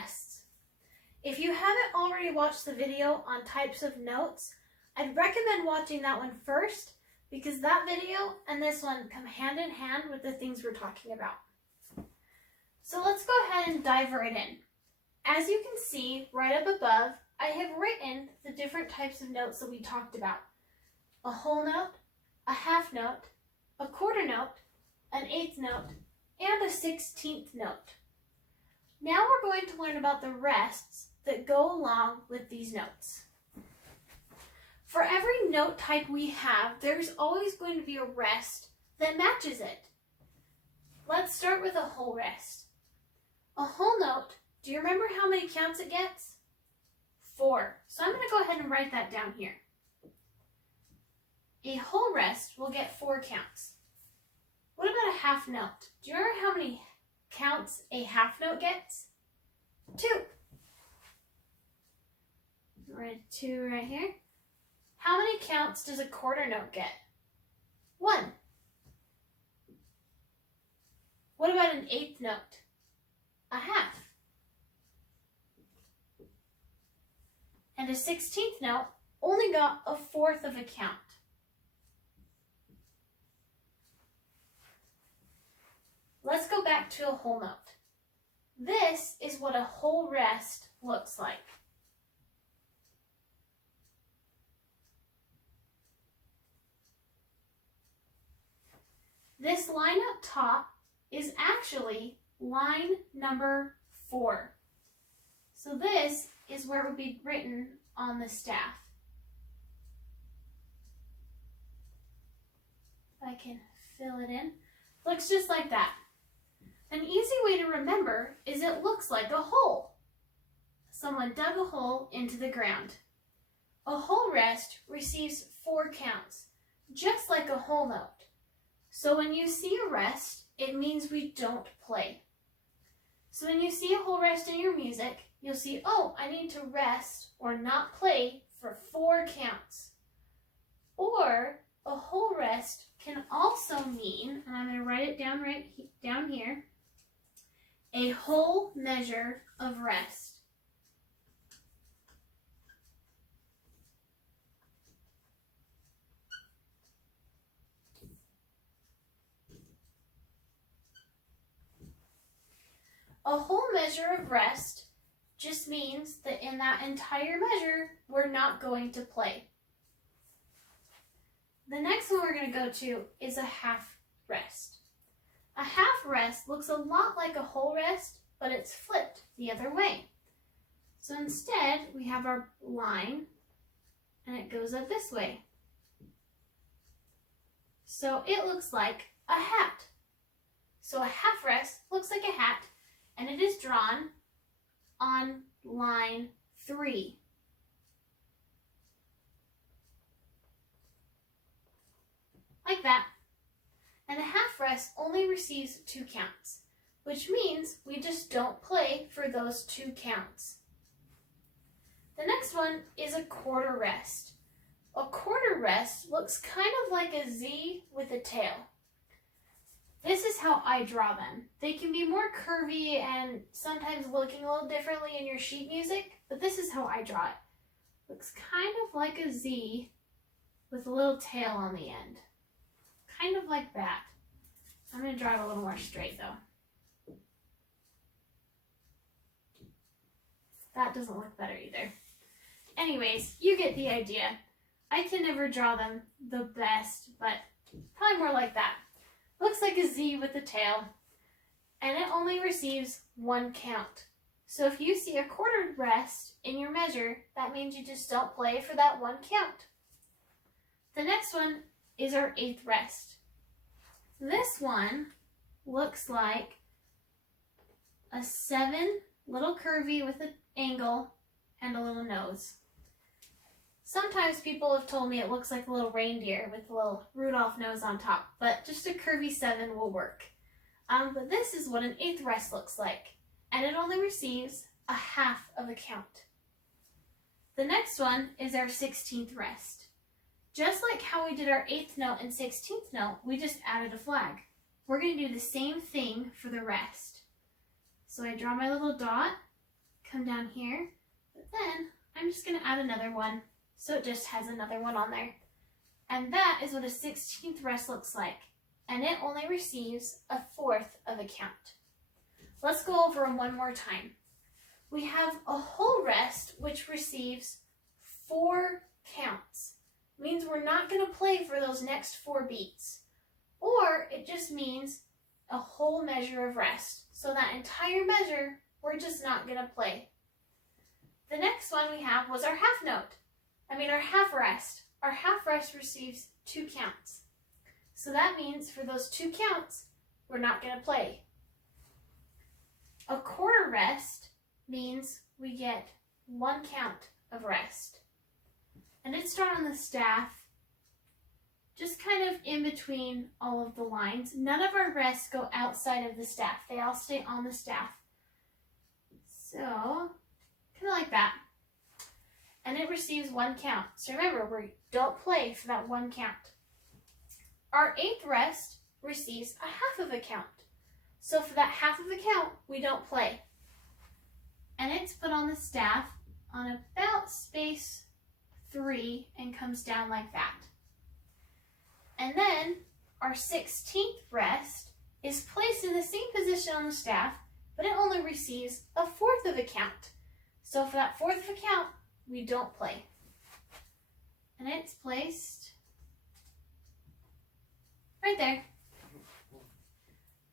rests. If you haven't already watched the video on types of notes, I'd recommend watching that one first because that video and this one come hand in hand with the things we're talking about. So let's go ahead and dive right in. As you can see right up above, I have written the different types of notes that we talked about. A whole note, a half note, a quarter note, an eighth note, and a 16th note. Now we're going to learn about the rests that go along with these notes. For every note type we have, there's always going to be a rest that matches it. Let's start with a whole rest. A whole note, do you remember how many counts it gets? 4. So I'm going to go ahead and write that down here. A whole rest will get 4 counts. What about a half note? Do you remember how many counts a half note gets? 2. Write 2 right here. How many counts does a quarter note get? 1. What about an eighth note? A half. And a 16th note only got a 1/4 of a count. Let's go back to a whole note. This is what a whole rest looks like. This line up top is actually line number 4. So this is where it would be written on the staff. If I can fill it in. Looks just like that. An easy way to remember is it looks like a hole. Someone dug a hole into the ground. A whole rest receives 4 counts, just like a whole note. So when you see a rest, it means we don't play. So when you see a whole rest in your music, you'll see, oh, I need to rest or not play for 4 counts. Or a whole rest can also mean, and I'm going to write it down down here, a whole measure of rest. A whole measure of rest just means that in that entire measure, we're not going to play. The next one we're going to go to is a half rest. A half rest looks a lot like a whole rest, but it's flipped the other way. So instead, we have our line, and it goes up this way. So it looks like a hat. So a half rest looks like a hat, and it is drawn on line 3. Like that. And a half rest only receives 2 counts, which means we just don't play for those 2 counts. The next one is a quarter rest. A quarter rest looks kind of like a Z with a tail. This is how I draw them. They can be more curvy and sometimes looking a little differently in your sheet music, but this is how I draw it. Looks kind of like a Z with a little tail on the end. Kind of like that. I'm going to draw it a little more straight though. That doesn't look better either. Anyways, you get the idea. I can never draw them the best, but probably more like that. Looks like a Z with a tail, and it only receives 1 count. So if you see a quarter rest in your measure, that means you just don't play for that 1 count. The next one is our 8th rest. This one looks like a 7, little curvy with an angle and a little nose. Sometimes people have told me it looks like a little reindeer with a little Rudolph nose on top, but just a curvy 7 will work. But this is what an 8th rest looks like, and it only receives a half of a count. The next one is our 16th rest. Just like how we did our 8th note and 16th note, we just added a flag. We're going to do the same thing for the rest. So I draw my little dot, come down here, but then I'm just going to add another one so it just has another one on there. And that is what a 16th rest looks like, and it only receives a fourth of a count. Let's go over them one more time. We have a whole rest which receives 4 counts. It means we're not going to play for those next 4 beats. Or it just means a whole measure of rest. So that entire measure, we're just not going to play. The next one we have was our our half rest. Our half rest receives 2 counts. So that means for those 2 counts, we're not going to play. A quarter rest means we get 1 count of rest. And it's drawn on the staff, just kind of in between all of the lines. None of our rests go outside of the staff. They all stay on the staff. So, kind of like that. And it receives 1 count. So remember, we don't play for that 1 count. Our 8th rest receives a half of a count. So for that half of a count, we don't play. And it's put on the staff on about space 3 and comes down like that. And then our 16th rest is placed in the same position on the staff, but it only receives a fourth of a count. So for that fourth of a count, we don't play. And it's placed right there.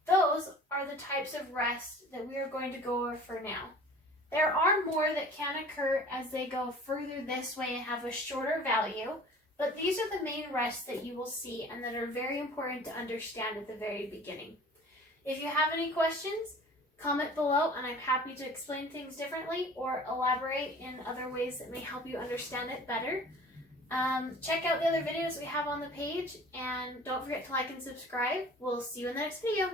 Those are the types of rests that we are going to go over for now. There are more that can occur as they go further this way and have a shorter value, but these are the main rests that you will see and that are very important to understand at the very beginning. If you have any questions, comment below and I'm happy to explain things differently or elaborate in other ways that may help you understand it better. Check out the other videos we have on the page and don't forget to like and subscribe. We'll see you in the next video.